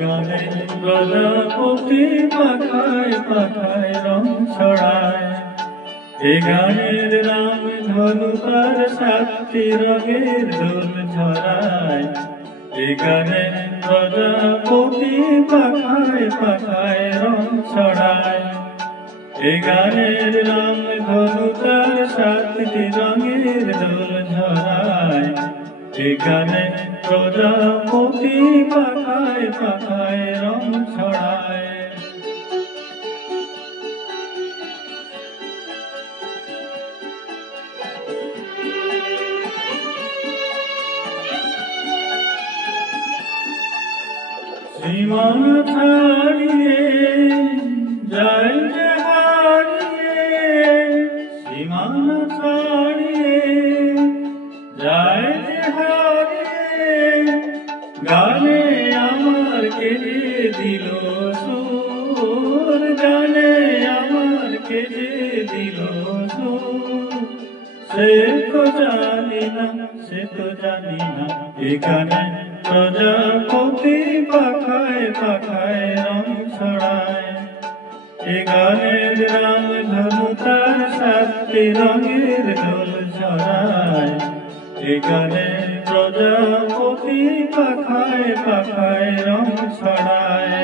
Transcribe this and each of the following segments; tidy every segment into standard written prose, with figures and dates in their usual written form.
গানে প্রজাপতি পাখায় পাখায় রং ছড়ায়। এ গানের নাম ধনু তার সাতটি রঙের দোল ছড়ায়। এ গানে প্রজাপতি পাখায় পাখায় রং ছড়ায়। এ গানের নাম ধনু তার সাতটি রঙের দোল ছড়ায়। এ গানে প্রজাপতি পাখায় পাখায় রং ছড়ায়। সীমানা ছাড়িয়ে যায় যে হারিয়ে, সীমানা ছাড়িয়ে যায় যে হারিয়ে, গানে আমার কেড়ে দিল সুর, গানে আমার কেড়ে দিল সুর। সে তো জানি না, সে তো জানি না, এ গানে প্রজাপতি পাখায় পাখায় রং ছড়ায়। এ গানের নাম ধনু তার সাতটি রঙের দোল ছড়ায়। এ গানে প্রজাপতি পাখায় পাখায় রং ছড়ায়।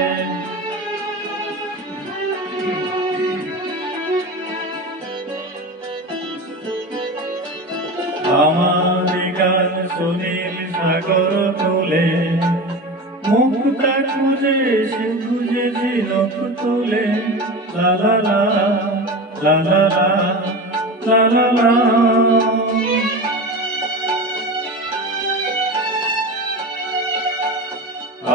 আমার গান সুনীল সাগর তুলে, মুক্তা খুঁজে সে খুঁজেছিল তুলে। লা লা লা লা লা লা লা লা লা।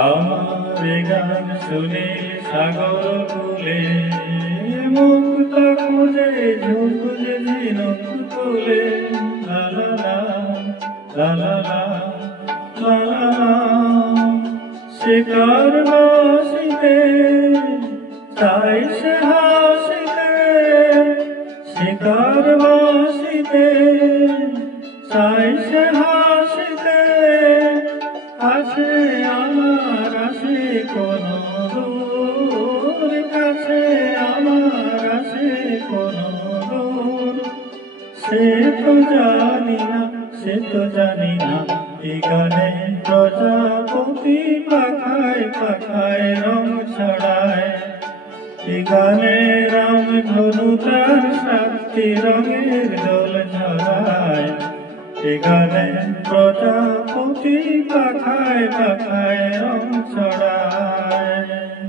আমার গান সুনীল সাগর তুলে, মুক্তা খুঁজে খুঁজেছিল তুলে। লা লা লা লা লা লা লা লা লা। শিকার বাসিতে তাই সে হাসিতে, শিকার বাসিতে তাই সে হাসিতে। কাছে আমার আসে কোন দূর, কাছে আমার আসে কোন দূর। সে তো জানি না, সে তো জানি না, এ গানে প্রজাপতি পাখায় পাখায় রং ছড়ায়। এ গানে রাম ধনু তার সাতটি রঙের দোল ছড়ায়। এ গানে প্রজাপতি পাখায় পাখায় রং ছড়ায়।